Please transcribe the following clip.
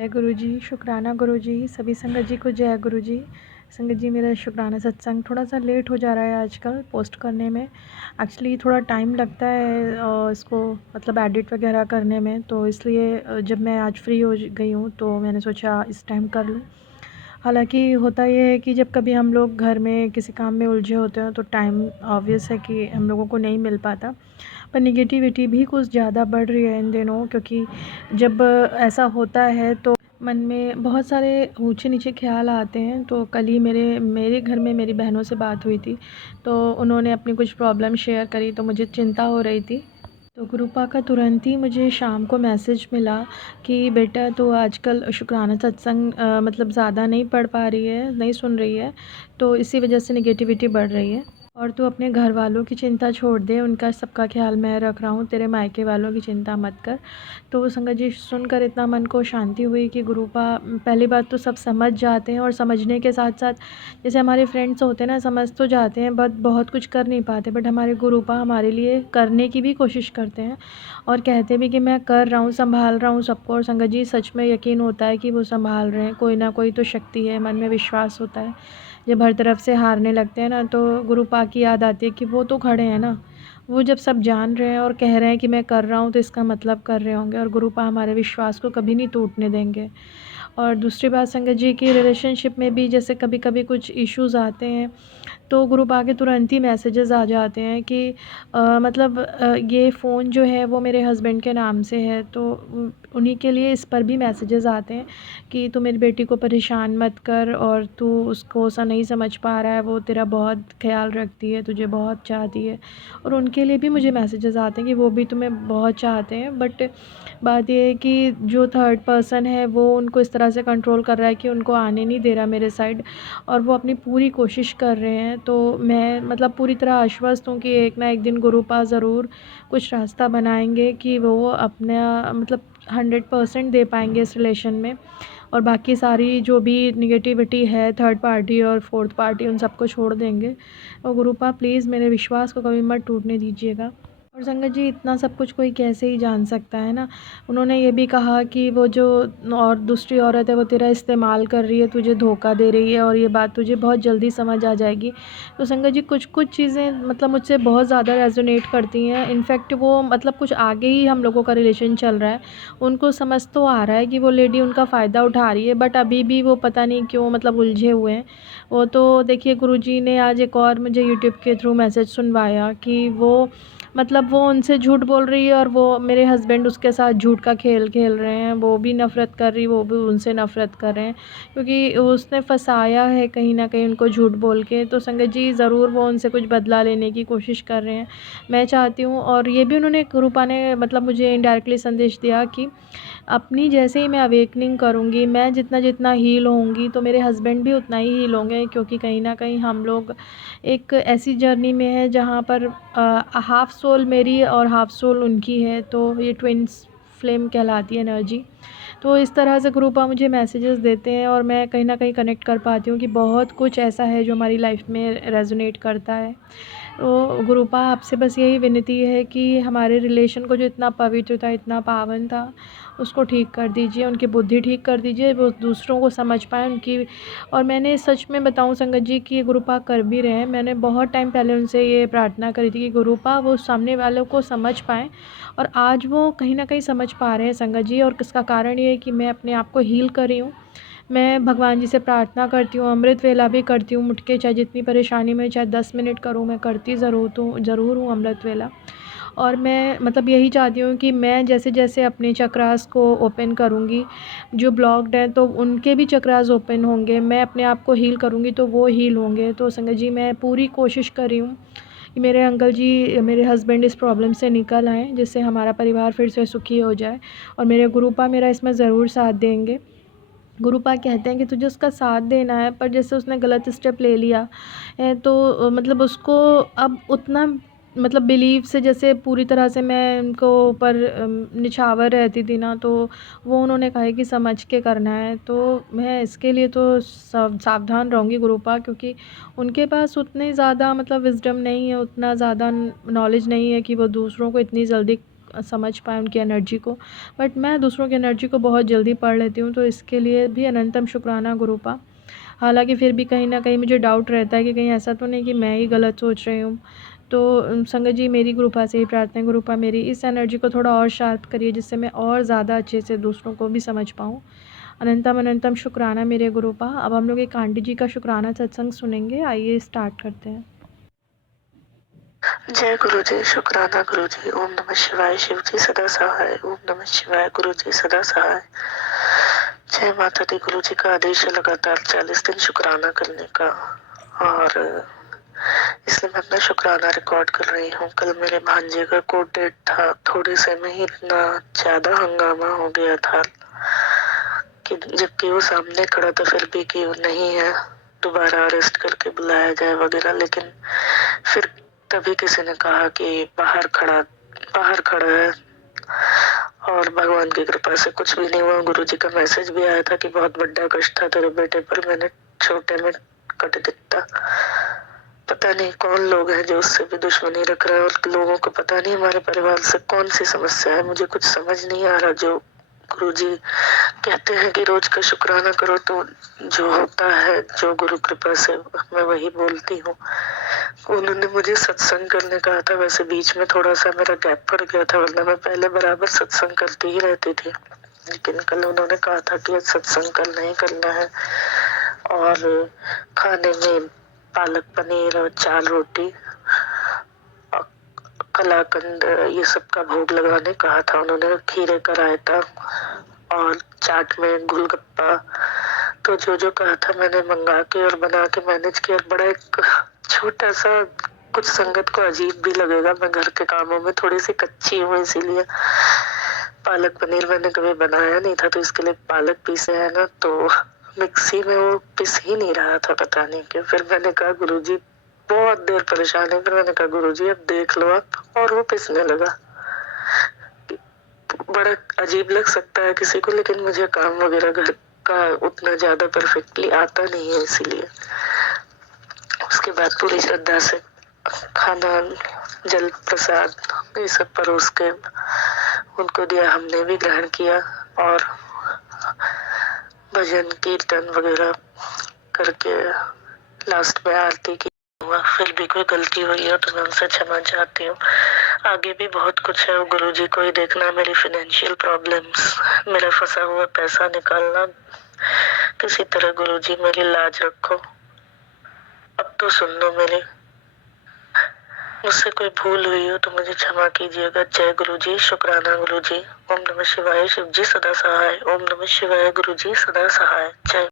जय गुरु जी, शुक्राना गुरु जी, सभी संगत जी को जय गुरु जी। संगत जी, मेरा शुक्राना सत्संग थोड़ा सा लेट हो जा रहा है आजकल पोस्ट करने में। एक्चुअली थोड़ा टाइम लगता है इसको मतलब एडिट वगैरह करने में, तो इसलिए जब मैं आज फ्री हो गई हूँ तो मैंने सोचा इस टाइम कर लूँ। हालांकि होता ये है कि जब कभी हम लोग घर में किसी काम में उलझे होते हैं तो टाइम ऑब्वियस है कि हम लोगों को नहीं मिल पाता। पर निगेटिविटी भी कुछ ज़्यादा बढ़ रही है इन दिनों, क्योंकि जब ऐसा होता है तो मन में बहुत सारे ऊंचे नीचे ख्याल आते हैं। तो कल ही मेरे मेरे घर में मेरी बहनों से बात हुई थी, तो उन्होंने अपनी कुछ प्रॉब्लम शेयर करी, तो मुझे चिंता हो रही थी। तो गुरुपा का तुरंत ही मुझे शाम को मैसेज मिला कि बेटा तो आजकल शुक्राना सत्संग मतलब ज़्यादा नहीं पढ़ पा रही है, नहीं सुन रही है, तो इसी वजह से निगेटिविटी बढ़ रही है। और तू अपने घर वालों की चिंता छोड़ दे, उनका सबका ख्याल मैं रख रहा हूँ, तेरे मायके वालों की चिंता मत कर। तो संगत जी, सुनकर इतना मन को शांति हुई कि गुरुपा पहली बात तो सब समझ जाते हैं, और समझने के साथ साथ जैसे हमारे फ्रेंड्स होते हैं ना, समझ तो जाते हैं बट बहुत कुछ कर नहीं पाते, बट हमारे गुरुपा हमारे लिए करने की भी कोशिश करते हैं और कहते भी कि मैं कर रहा हूँ, संभाल रहा हूँ सबको। और संगत जी, सच में यकीन होता है कि वो संभाल रहे हैं, कोई ना कोई तो शक्ति है, मन में विश्वास होता है। जब हर तरफ से हारने लगते हैं ना, तो गुरुपा की याद आती है कि वो तो खड़े हैं ना। वो जब सब जान रहे हैं और कह रहे हैं कि मैं कर रहा हूँ, तो इसका मतलब कर रहे होंगे, और गुरुपा हमारे विश्वास को कभी नहीं टूटने देंगे। और दूसरी बात संगत जी, की रिलेशनशिप में भी जैसे कभी कभी कुछ इश्यूज़ आते हैं, तो ग्रुप आके तुरंत ही मैसेजेस आ जाते हैं कि मतलब ये फ़ोन जो है वो मेरे हस्बैंड के नाम से है, तो उन्हीं के लिए इस पर भी मैसेजेस आते हैं कि तू मेरी बेटी को परेशान मत कर, और तू उसको ऐसा नहीं समझ पा रहा है, वो तेरा बहुत ख्याल रखती है, तुझे बहुत चाहती है। और उनके लिए भी मुझे मैसेजेस आते हैं कि वो भी तुम्हें बहुत चाहते हैं, बट बात ये है कि जो थर्ड पर्सन है वो उनको इस तरह से कंट्रोल कर रहा है कि उनको आने नहीं दे रहा मेरे साइड, और वो अपनी पूरी कोशिश कर रहे हैं। तो मैं मतलब पूरी तरह आश्वस्त हूँ कि एक ना एक दिन गुरुपा ज़रूर कुछ रास्ता बनाएंगे कि वो अपना मतलब 100% दे पाएंगे इस रिलेशन में, और बाकी सारी जो भी निगेटिविटी है थर्ड पार्टी और फोर्थ पार्टी, उन सबको छोड़ देंगे। और गुरुपा प्लीज़ मेरे विश्वास को कभी मत टूटने दीजिएगा। और संगत जी, इतना सब कुछ कोई कैसे ही जान सकता है ना। उन्होंने ये भी कहा कि वो जो और दूसरी औरत है वो तेरा इस्तेमाल कर रही है, तुझे धोखा दे रही है, और ये बात तुझे बहुत जल्दी समझ आ जाएगी। तो संगत जी, कुछ कुछ चीज़ें मतलब मुझसे बहुत ज़्यादा रेजोनेट करती हैं। इनफैक्ट वो मतलब कुछ आगे ही हम लोगों का रिलेशन चल रहा है, उनको समझ तो आ रहा है कि वो लेडी उनका फ़ायदा उठा रही है, बट अभी भी वो पता नहीं क्यों मतलब उलझे हुए हैं। वो तो देखिए, गुरुजी ने आज एक और मुझे यूट्यूब के थ्रू मैसेज सुनवाया कि वो मतलब वो उनसे झूठ बोल रही है, और वो मेरे हस्बैंड उसके साथ झूठ का खेल खेल रहे हैं। वो भी नफ़रत कर रही, वो भी उनसे नफ़रत कर रहे हैं, क्योंकि उसने फंसाया है कहीं ना कहीं उनको झूठ बोल के। तो संगत जी, ज़रूर वो उनसे कुछ बदला लेने की कोशिश कर रहे हैं, मैं चाहती हूँ। और ये भी उन्होंने रूपा ने मतलब मुझे इनडायरेक्टली संदेश दिया कि अपनी जैसे ही मैं अवेकनिंग करूँगी, मैं जितना जितना हील होंगी, तो मेरे हस्बैंड भी उतना ही हील होंगे, क्योंकि कहीं ना कहीं हम लोग एक ऐसी जर्नी में है जहाँ पर हाफ़ सोल मेरी और हाफ़ सोल उनकी है, तो ये ट्विन्स फ्लेम कहलाती है एनर्जी। तो इस तरह से ग्रुपा मुझे मैसेजेस देते हैं, और मैं कहीं ना कहीं कनेक्ट कर पाती हूँ कि बहुत कुछ ऐसा है जो हमारी लाइफ में रेजोनेट करता है। तो गुरुपा, आपसे बस यही विनती है कि हमारे रिलेशन को जो इतना पवित्र था, इतना पावन था, उसको ठीक कर दीजिए, उनकी बुद्धि ठीक कर दीजिए, वो दूसरों को समझ पाएँ उनकी। और मैंने सच में बताऊं संगत जी कि ये गुरुपा कर भी रहे हैं। मैंने बहुत टाइम पहले उनसे ये प्रार्थना करी थी कि गुरुपा वो सामने वालों को समझ पाएँ, और आज वो कहीं ना कहीं समझ पा रहे हैं संगत जी। और इसका कारण ये है कि मैं अपने आप को हील कर रही हूँ। मैं भगवान जी से प्रार्थना करती हूँ, अमृत वेला भी करती हूँ, उठ के चाहे जितनी परेशानी में चाहे 10 मिनट करूँ, मैं करती ज़रूर हूँ अमृत वेला। और मैं मतलब यही चाहती हूँ कि मैं जैसे जैसे अपने चक्रास को ओपन करूँगी, जो ब्लॉक्ड हैं तो उनके भी चक्रास ओपन होंगे, मैं अपने आप को हील करूँगी तो वो हील होंगे। तो संगत जी, मैं पूरी कोशिश कर रही हूँ कि मेरे अंकल जी, मेरे हस्बैंड इस प्रॉब्लम से निकल आएँ, जिससे हमारा परिवार फिर से सुखी हो जाए। और मेरे गुरुपा मेरा इसमें ज़रूर साथ देंगे। गुरुपा कहते हैं कि तुझे उसका साथ देना है, पर जैसे उसने गलत स्टेप ले लिया है, तो मतलब उसको अब उतना मतलब बिलीव से जैसे पूरी तरह से मैं उनको ऊपर निछावर रहती थी ना, तो वो उन्होंने कहा है कि समझ के करना है। तो मैं इसके लिए तो सावधान रहूँगी गुरुपा, क्योंकि उनके पास उतनी ज़्यादा मतलब विजडम नहीं है, उतना ज़्यादा नॉलेज नहीं है कि वो दूसरों को इतनी जल्दी समझ पाएँ उनकी एनर्जी को। बट मैं दूसरों की एनर्जी को बहुत जल्दी पढ़ लेती हूँ, तो इसके लिए भी अनंतम शुक्राना गुरुपा। हालाँकि फिर भी कहीं न कहीं मुझे डाउट रहता है कि कहीं ऐसा तो नहीं कि मैं ही गलत सोच रही हूँ। तो संगत जी, मेरी गुरुपा से ही प्रार्थना है, गुरुपा मेरी इस एनर्जी को थोड़ा और शार्प करिए, जिससे मैं और ज़्यादा अच्छे से दूसरों को भी समझ पाऊँ। अनंतम अनंतम शुक्राना मेरे गुरुपा। अब हम लोग एक आंटी जी का शुक्राना सत्संग सुनेंगे। आइए स्टार्ट करते हैं। जय गुरु जी, शुक्राना गुरु जी। ओम नमः शिवाय, शिव जी सदा सहाय। ओम नमः शिवाय, गुरु जी सदा सहाय। जय माता दी। गुरु जी का आदेश है लगातार 40 दिन शुक्राना करने का, और इसलिए मैं अपना शुक्राना रिकॉर्ड कर रही हूँ। कल मेरे भांजे का कोर्ट डेट था, थोड़े से में ही इतना ज्यादा हंगामा हो गया था कि जबकि वो सामने खड़ा था फिर भी कि वो नहीं है, दोबारा अरेस्ट करके बुलाया जाए वगैरह। लेकिन फिर तभी किसी ने कहा कि बाहर खड़ा है, और भगवान की कृपा से कुछ भी नहीं हुआ। गुरुजी का मैसेज भी आया था कि बहुत बड़ा कष्ट था तेरे बेटे पर, मैंने छोटे में कट दिता। पता नहीं कौन लोग हैं जो उससे भी दुश्मनी रख रहे हैं, और लोगों को पता नहीं हमारे परिवार से कौन सी समस्या है। मुझे कुछ समझ नहीं आ रहा। जो गुरुजी कहते हैं कि रोज का शुक्राना करो, तो जो होता है, जो गुरु कृपा से मैं वही बोलती हूँ। उन्होंने मुझे सत्संग करने कहा था, वैसे बीच में थोड़ा सा मेरा गैप पड़ गया था, वरना मैं पहले बराबर सत्संग करती ही रहती थी। लेकिन कल उन्होंने कहा था कि सत्संग करना ही करना है, और खाने में पालक पनीर और चाल रोटी और कलाकंद ये सब का भोग लगाने कहा था उन्होंने, खीरे का रायता और चाट में गोलगप्पा। तो जो कहा था मैंने मंगा के और बना के मैनेज किया। बड़ा एक छोटा सा, कुछ संगत को अजीब भी लगेगा, मैं घर के कामों में थोड़ी सी कच्ची हूँ, इसीलिए पालक पनीर मैंने कभी बनाया नहीं था। तो इसके लिए पालक पीसे है ना, तो मिक्सी में वो पिस ही नहीं रहा था, पता नहीं क्यों। फिर मैंने कहा गुरुजी, बहुत देर परेशान है, फिर मैंने कहा गुरुजी अब देख लो आप, और वो पिसने लगा। बड़ा अजीब लग सकता है किसी को, लेकिन मुझे काम वगैरह घर का उतना ज्यादा परफेक्टली आता नहीं है, इसीलिए। उसके बाद पूरी श्रद्धा से खाना, जल प्रसाद ये सब परोस के उनको दिया, हमने भी ग्रहण किया, और भजन कीर्तन वगैरह करके लास्ट में आरती की हुआ। फिर भी कोई गलती हुई हो तो मैं उनसे क्षमा चाहती हूँ। आगे भी बहुत कुछ है, गुरुजी को ही देखना। मेरी फाइनेंशियल प्रॉब्लम्स, मेरा फंसा हुआ पैसा निकालना, किसी तरह गुरुजी मेरी लाज रखो। अब तो सुन लो मेरी, मुझसे कोई भूल हुई हो तो मुझे क्षमा कीजिएगा। जय गुरुजी, शुक्राना गुरुजी। ओम नमः शिवाय, शिव जी सदा सहाय। ओम नमः शिवाय, गुरुजी सदा सहाय। जय